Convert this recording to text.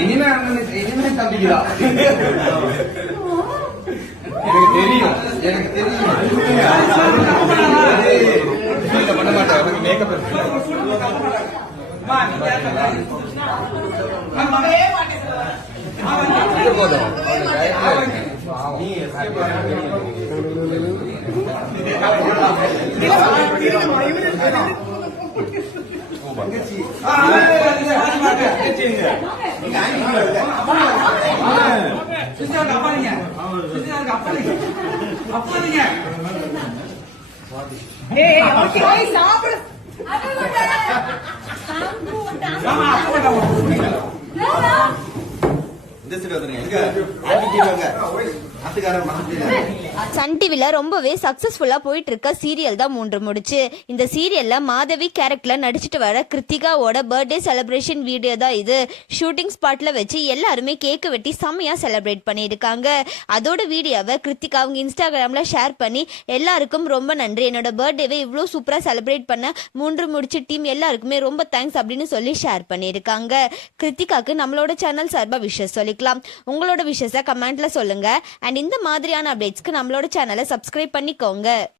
இனிமே தம்பிக்கிறா எனக்கு தெரியும் பண்ண மாட்டேன் மேக்கப் போதும் சன் டிவில ரொம்பவே சக்சஸ்ஃபுல்லா போயிட்டு இருக்க சீரியல் தான் 3 முடிச்சு. இந்த சீரியல்ல மாதவி கேரக்டர்ல நடிச்சிட்டு வர கிருத்திகாவோட பர்த்டே செலிப்ரேஷன் வீடியோ தான் இது. ஷூட்டிங் ஸ்பாட்ல வச்சு எல்லாருமே கேக் வெட்டி செம்மையா செலிப்ரேட் பண்ணியிருக்காங்க. அதோட வீடியோவை கிருத்திகா அவங்க இன்ஸ்டாகிராம்ல ஷேர் பண்ணி எல்லாருக்கும் ரொம்ப நன்றி, என்னோட பர்த்டேவை இவ்வளோ சூப்பரா செலிப்ரேட் பண்ண 3 முடிச்சு டீம் எல்லாருக்குமே ரொம்ப தேங்க்ஸ் அப்படின்னு சொல்லி ஷேர் பண்ணியிருக்காங்க. கிருத்திகாக்கு நம்மளோட சேனல் சார்பா விஷஸ் சொல்லிக்கலாம். உங்களோட விஷஸை கமெண்ட்ல சொல்லுங்க. அண்ட் இந்த மாதிரியான அப்டேட்ஸ்க்கு நம்மளோட சேனலை சப்ஸ்கிரைப் பண்ணிக்கோங்க.